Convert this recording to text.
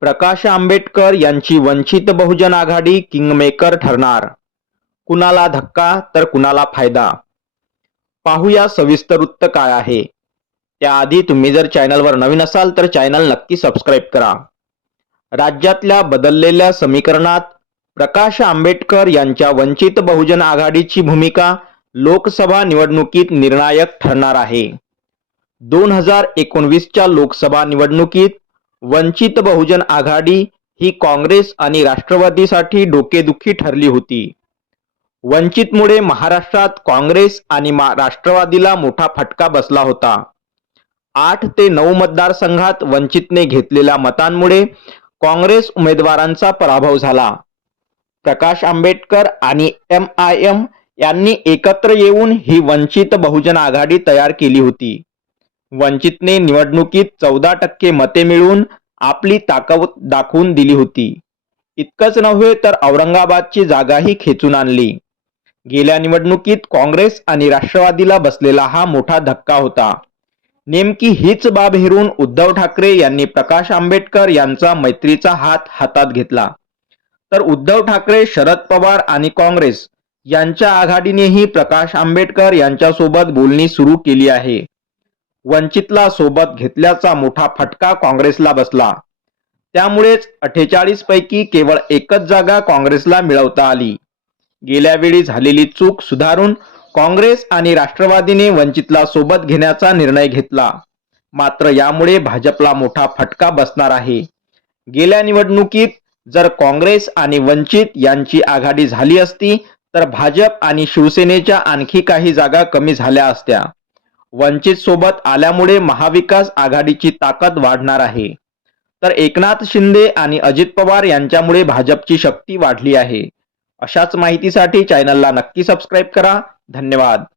प्रकाश आंबेडकर यांची वंचित बहुजन आघाडी किंगमेकर ठरणार. कुणाला धक्का तर कुणाला फायदा? पाहूया सविस्तर वृत्त काय आहे. त्याआधी तुम्ही जर चॅनलवर नवीन असाल तर चॅनल नक्की सबस्क्राईब करा. राज्यातल्या बदललेल्या समीकरणात प्रकाश आंबेडकर यांच्या वंचित बहुजन आघाडीची भूमिका लोकसभा निवडणुकीत निर्णायक ठरणार आहे. दोन हजार एकोणवीसच्या लोकसभा निवडणुकीत वंचित बहुजन आघाडी ही काँग्रेस आणि राष्ट्रवादीसाठी डोकेदुखी ठरली होती. वंचितमुळे महाराष्ट्रात काँग्रेस आणि राष्ट्रवादीला मोठा फटका बसला होता. आठ ते नऊ मतदारसंघात वंचितने घेतलेल्या मतांमुळे काँग्रेस उमेदवारांचा पराभव झाला. प्रकाश आंबेडकर आणि एम आय एम यांनी एकत्र येऊन ही वंचित बहुजन आघाडी तयार केली होती. वंचितने निवडणुकीत चौदा टक्के मते मिळवून आपली ताकद दाखवून दिली होती. इतकंच नव्हे तर औरंगाबादची जागाही खेचून आणली. गेल्या निवडणुकीत काँग्रेस आणि राष्ट्रवादीला बसलेला हा मोठा धक्का होता. नेमकी हीच बाब हेरून उद्धव ठाकरे यांनी प्रकाश आंबेडकर यांचा मैत्रीचा हात हातात घेतला. तर उद्धव ठाकरे शरद पवार आणि काँग्रेस यांच्या आघाडीनेही प्रकाश आंबेडकर यांच्यासोबत बोलणी सुरू केली आहे. वंचितला सोबत घेतल्याचा मोठा फटका काँग्रेसला बसला. त्यामुळेच अठ्ठेचाळीस पैकी केवळ एकच जागा काँग्रेसला मिळवता आली. गेल्या वेळी झालेली चूक सुधारून काँग्रेस आणि राष्ट्रवादीने वंचितला सोबत घेण्याचा निर्णय घेतला. मात्र यामुळे भाजपला मोठा फटका बसणार आहे. गेल्या निवडणुकीत जर काँग्रेस आणि वंचित यांची आघाडी झाली असती तर भाजप आणि शिवसेनेच्या आणखी काही जागा कमी झाल्या असत्या. वंचित सोबत आल्यामुळे महाविकास आघाडीची ताकद वाढणार आहे. तर एकनाथ शिंदे आणि अजित पवार यांच्यामुळे भाजपची शक्ती वाढली आहे. अशाच माहितीसाठी चॅनलला नक्की सबस्क्राईब करा. धन्यवाद.